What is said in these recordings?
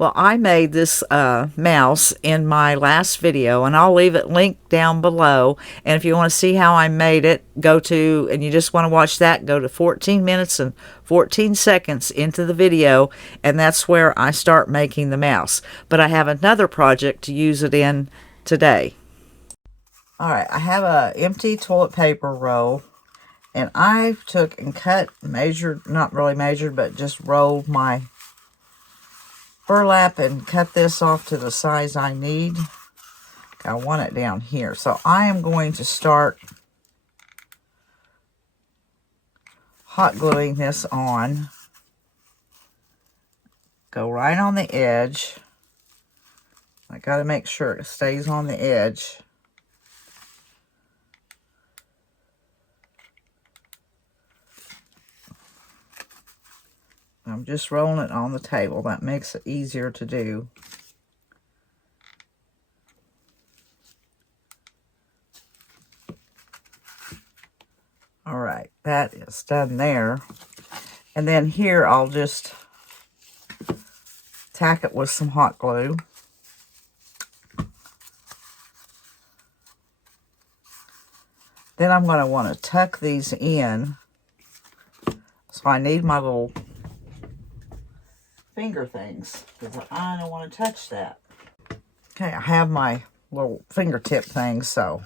Well, I made this mouse in my last video, and I'll leave it linked down below. And if you want to see how I made it, and you just want to watch that, go to 14 minutes and 14 seconds into the video, and that's where I start making the mouse. But I have another project to use it in today. All right, I have a empty toilet paper roll, and I took and measured, not really measured, but just rolled my burlap and cut this off to the size I need. I want it down here. So I am going to start hot gluing this on. Go right on the edge. I got to make sure it stays on the edge. I'm just rolling it on the table. That makes it easier to do. All right, that is done there. And then here I'll just tack it with some hot glue. Then I'm going to want to tuck these in. So I need my little finger things, because I don't want to touch that. Okay, I have my little fingertip things, so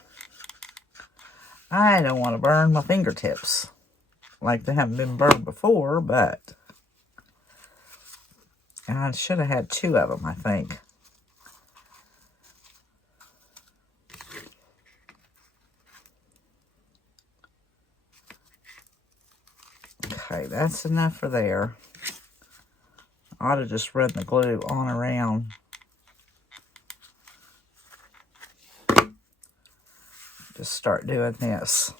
I don't want to burn my fingertips. Like they haven't been burned before, but I should have had 2 of them, I think. Okay, that's enough for there. I ought to just run the glue on around. Just start doing this.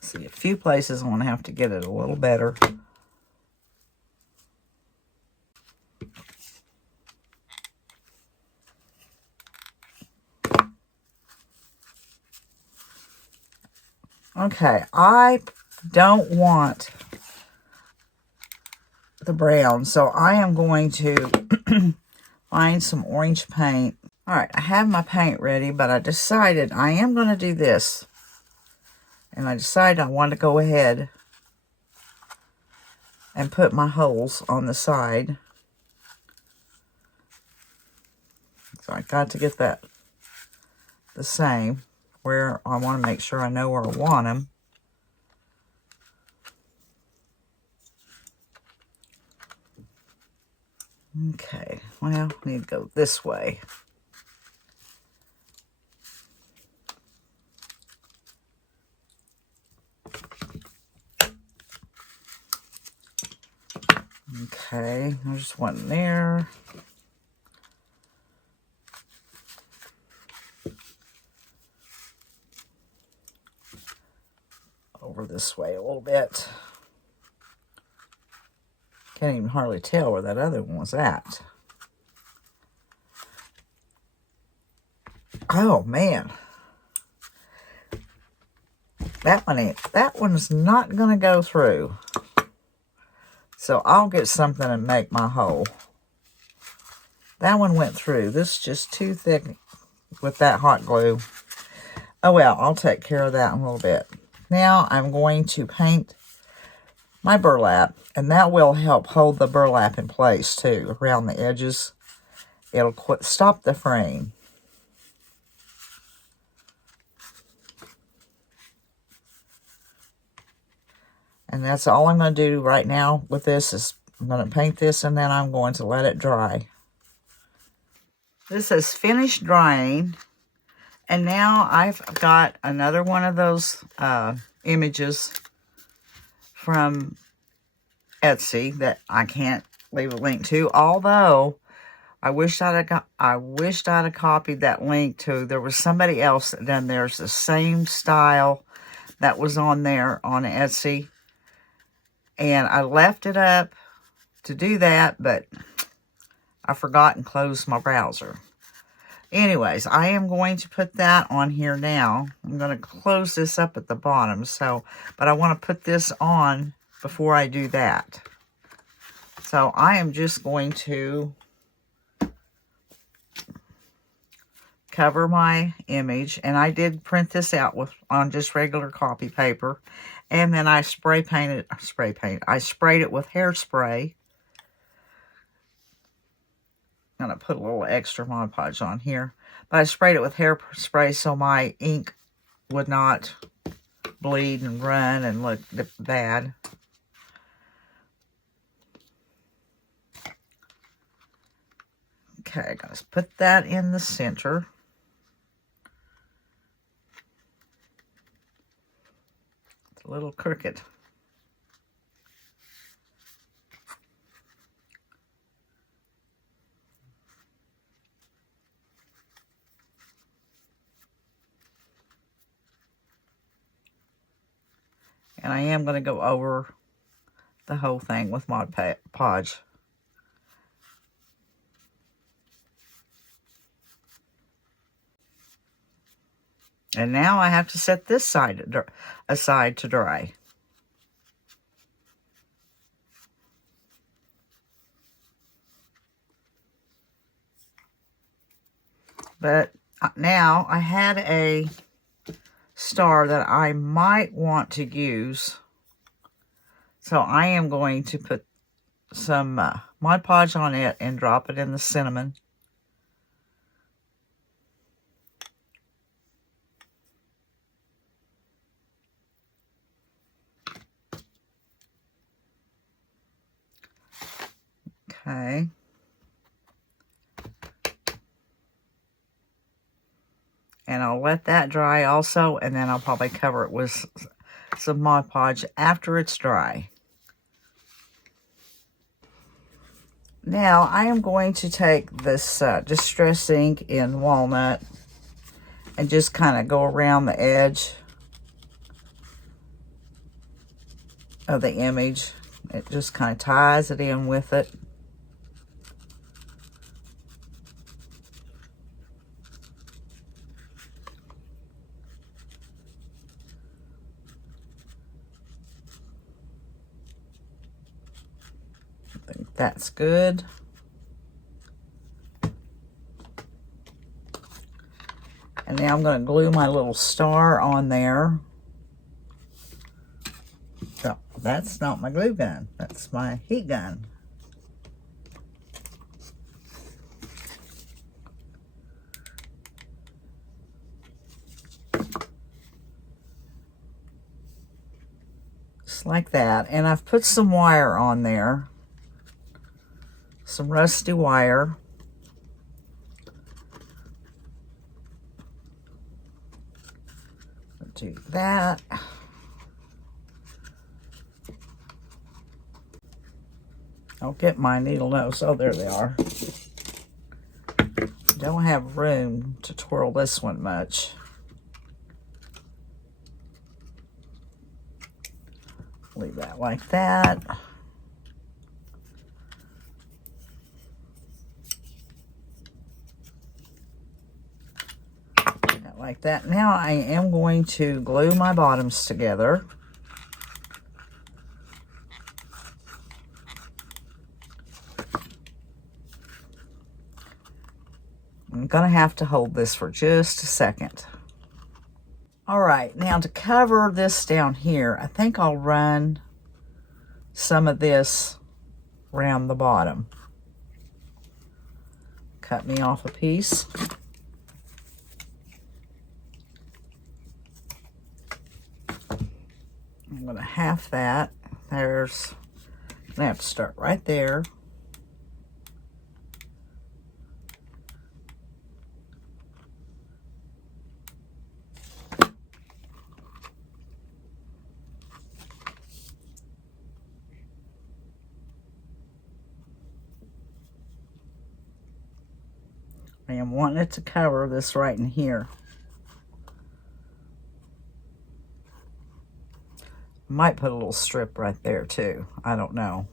See, a few places I'm going to have to get it a little better. Okay, I don't want the brown, so I am going to find some orange paint. All right, I have my paint ready, but I decided I am going to do this. And I decided I want to go ahead and put my holes on the side. So I got to get that the same, where I want to make sure I know where I want them. Okay, well, I need to go this way. Okay, there's one there. Over this way a little bit. Can't even hardly tell where that other one was at. Oh man. That one's not gonna go through. So I'll get something and make my hole. That one went through. This is just too thick with that hot glue. Oh well, I'll take care of that in a little bit. Now I'm going to paint my burlap, and that will help hold the burlap in place too, around the edges. It'll stop the frame. And that's all I'm going to do right now with this is I'm going to paint this, and then I'm going to let it dry. This is finished drying, and now I've got another one of those images from Etsy that I can't leave a link to, although I wished I'd have copied that link to. There was somebody else that done theirs the same style that was on there on Etsy. And I left it up to do that, but I forgot and closed my browser. Anyways, I am going to put that on here now. I'm going to close this up at the bottom. But I want to put this on before I do that. So I am just going to cover my image, and I did print this out on just regular copy paper, and then I I sprayed it with hairspray. I'm going to put a little extra Mod Podge on here, but I sprayed it with hairspray so my ink would not bleed and run and look bad. Okay, I'm going to put that in the center. It's a little crooked. And I am going to go over the whole thing with Mod Podge. And now I have to set this side aside to dry. But now I had a star that I might want to use. So I am going to put some Mod Podge on it and drop it in the cinnamon. Okay. And I'll let that dry also, and then I'll probably cover it with some Mod Podge after it's dry. Now I am going to take this Distress ink in Walnut and just kind of go around the edge of the image. It just kind of ties it in with it. I think that's good. And now I'm going to glue my little star on there. So that's not my glue gun. That's my heat gun. Just like that. And I've put some wire on there. Some rusty wire. Do that. I'll get my needle nose. Oh, there they are. Don't have room to twirl this one much. Leave that like that. Like that. Now I am going to glue my bottoms together. I'm going to have to hold this for just a second. All right, now to cover this down here, I think I'll run some of this around the bottom. Cut me off a piece. I'm going to half that. I'm going to have to start right there. I am wanting it to cover this right in here. Might put a little strip right there too. I don't know.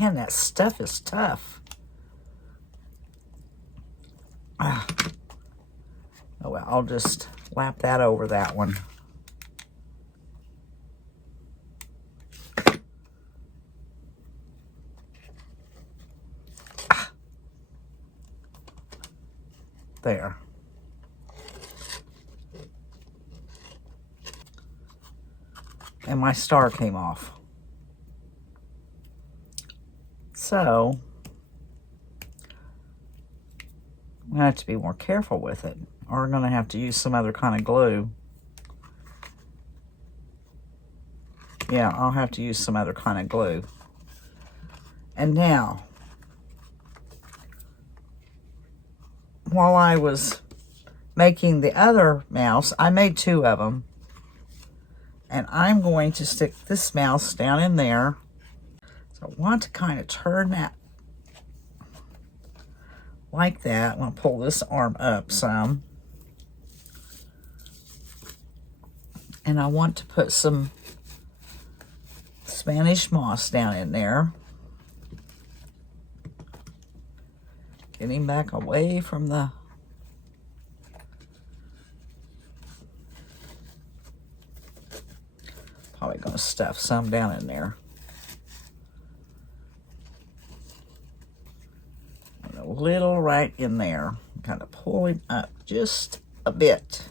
Man, that stuff is tough. Oh well, I'll just lap that over that one. There. And my star came off. So, I'm going to have to be more careful with it, or I'm going to have to use some other kind of glue. Yeah, I'll have to use some other kind of glue. And now, while I was making the other mouse, I made 2 of them. And I'm going to stick this mouse down in there. So I want to kind of turn that like that. I'm going to pull this arm up some. And I want to put some Spanish moss down in there. Getting back away from the... Probably going to stuff some down in there. And a little right in there. Kind of pull him up just a bit.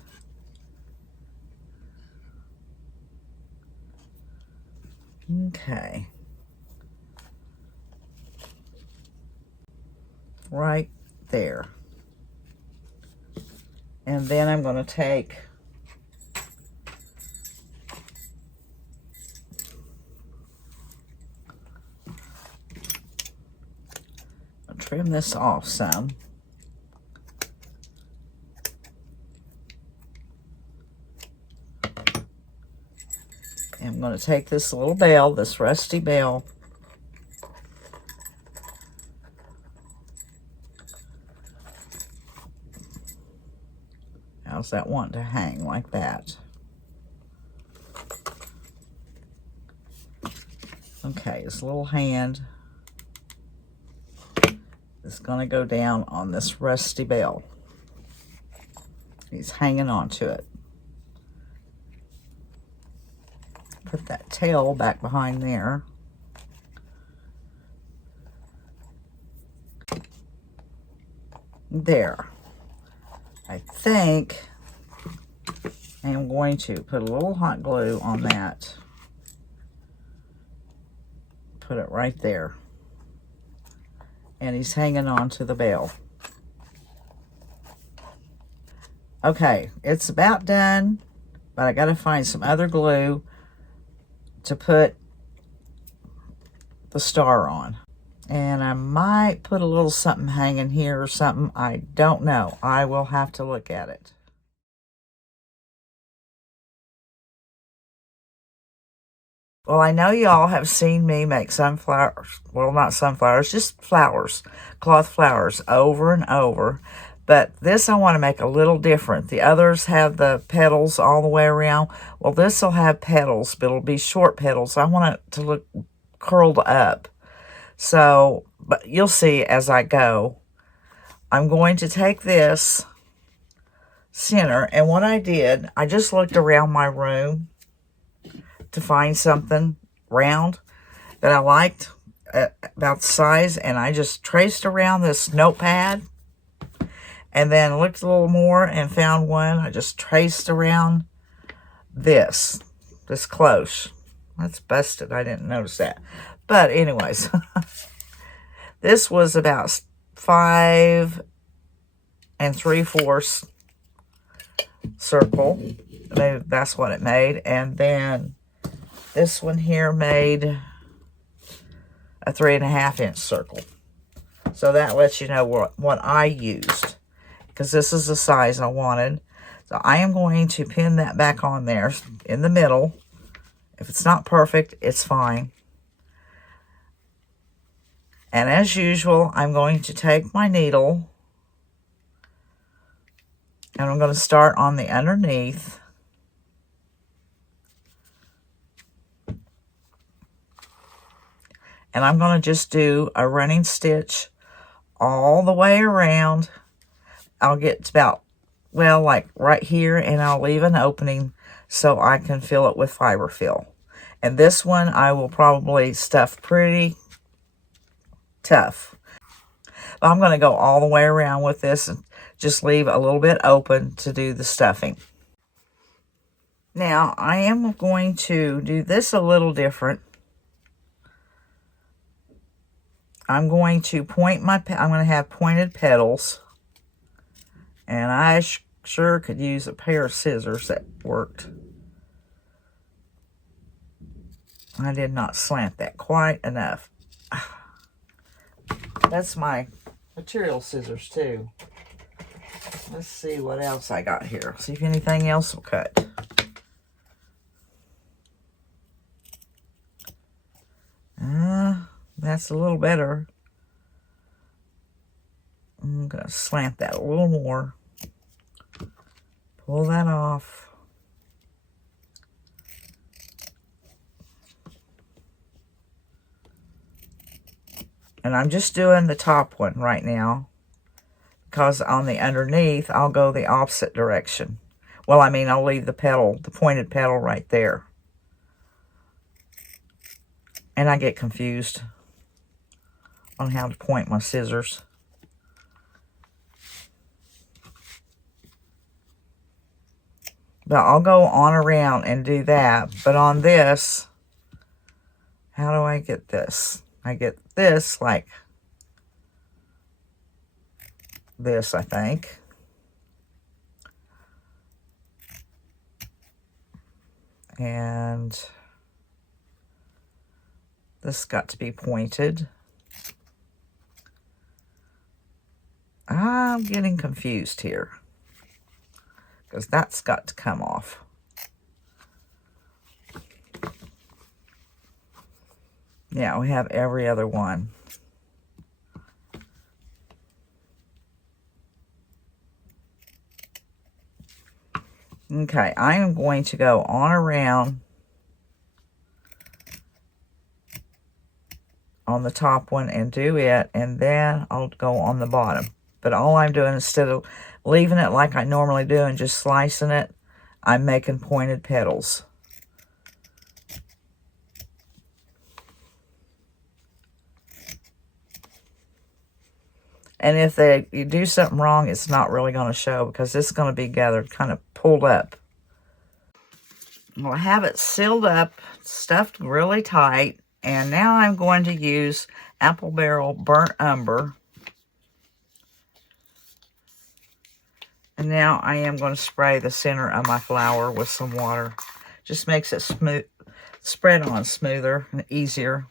Okay. Right there. And then I'm going to take trim this off some. And I'm going to take this little bell, this rusty bell, how's that want to hang like that? Okay, his little hand is going to go down on this rusty bell. He's hanging on to it. Put that tail back behind there. There. I think I am going to put a little hot glue on that. Put it right there. And he's hanging on to the bell. Okay, it's about done, but I got to find some other glue to put the star on. And I might put a little something hanging here or something. I don't know. I will have to look at it. Well, I know y'all have seen me make sunflowers, well, not sunflowers, just flowers, cloth flowers over and over. But this I want to make a little different. The others have the petals all the way around. Well, this will have petals, but it'll be short petals. I want it to look curled up. So, but you'll see as I go. I'm going to take this center, and what I did, I just looked around my room to find something round that I liked about the size, and I just traced around this notepad and then looked a little more and found one. I just traced around this close. That's busted. I didn't notice that. But anyways, this was about 5 3/4 circle. Maybe that's what it made. And then this one here made a 3.5 inch circle. So that lets you know what I used, because this is the size I wanted. So I am going to pin that back on there in the middle. If it's not perfect, it's fine. And as usual, I'm going to take my needle and I'm going to start on the underneath. And I'm going to just do a running stitch all the way around. I'll get to about, well, like right here, and I'll leave an opening so I can fill it with fiber fill. And this one I will probably stuff pretty tough. But I'm going to go all the way around with this and just leave a little bit open to do the stuffing. Now, I am going to do this a little different. I'm going to point I'm going to have pointed petals. And I sure could use a pair of scissors that worked. I did not slant that quite enough. That's my material scissors too. Let's see what else I got here. See if anything else will cut. That's a little better. I'm going to slant that a little more. Pull that off. And I'm just doing the top one right now, because on the underneath, I'll go the opposite direction. Well, I mean, I'll leave the petal, the pointed petal right there. And I get confused on how to point my scissors. But I'll go on around and do that. But on this, how do I get this? I get this like this, I think. And this got to be pointed. I'm getting confused here, because that's got to come off. Yeah, we have every other one. Okay, I am going to go on around on the top one and do it, and then I'll go on the bottom. But all I'm doing, instead of leaving it like I normally do and just slicing it, I'm making pointed petals. And if you do something wrong, it's not really going to show, because it's going to be gathered, kind of pulled up. Well, I have it sealed up, stuffed really tight, and now I'm going to use Apple Barrel Burnt Umber. And now I am going to spray the center of my flower with some water. Just makes it smooth, spread on smoother and easier.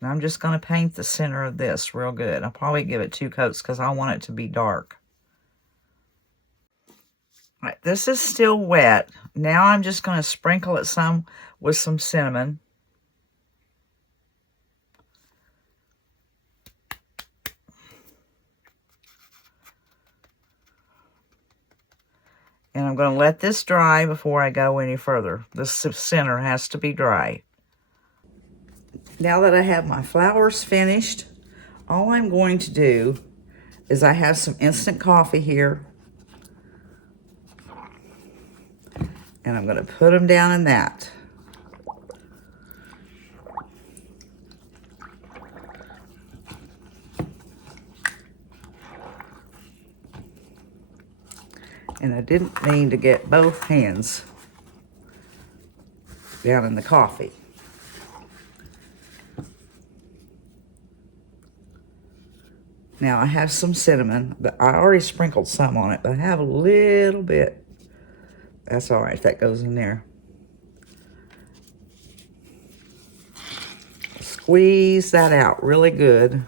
And I'm just going to paint the center of this real good. I'll probably give it 2 coats because I want it to be dark. All right, this is still wet. Now I'm just going to sprinkle it some with some cinnamon. And I'm going to let this dry before I go any further. This center has to be dry. Now that I have my flowers finished, all I'm going to do is I have some instant coffee here. And I'm going to put them down in that. And I didn't mean to get both hands down in the coffee. Now I have some cinnamon, but I already sprinkled some on it, but I have a little bit. That's all right, that goes in there. Squeeze that out really good.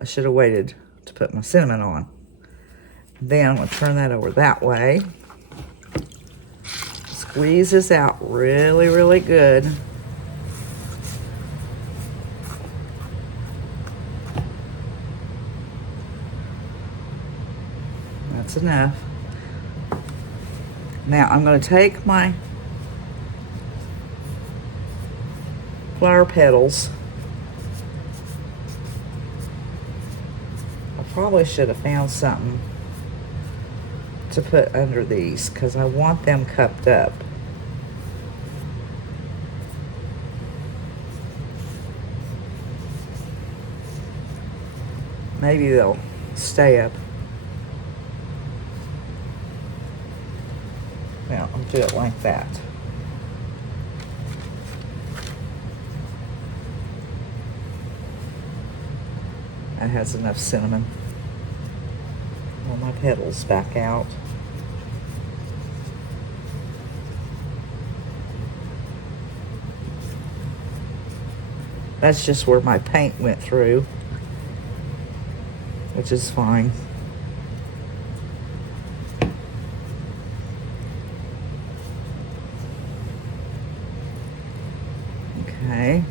I should have waited to put my cinnamon on. Then I'm going to turn that over that way. Squeeze this out really, really good. That's enough. Now I'm going to take my flower petals. I probably should have found something to put under these because I want them cupped up. Maybe they'll stay up. Now I'll do it like that. That has enough cinnamon. Pull my petals back out. That's just where my paint went through, which is fine. Okay.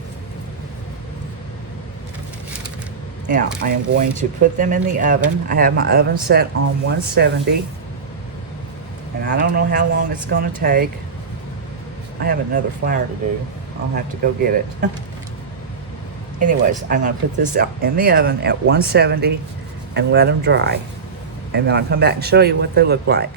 Now I am going to put them in the oven. I have my oven set on 170, and I don't know how long it's going to take. I have another flower to do. I'll have to go get it. Anyways, I'm going to put this in the oven at 170 and let them dry. And then I'll come back and show you what they look like.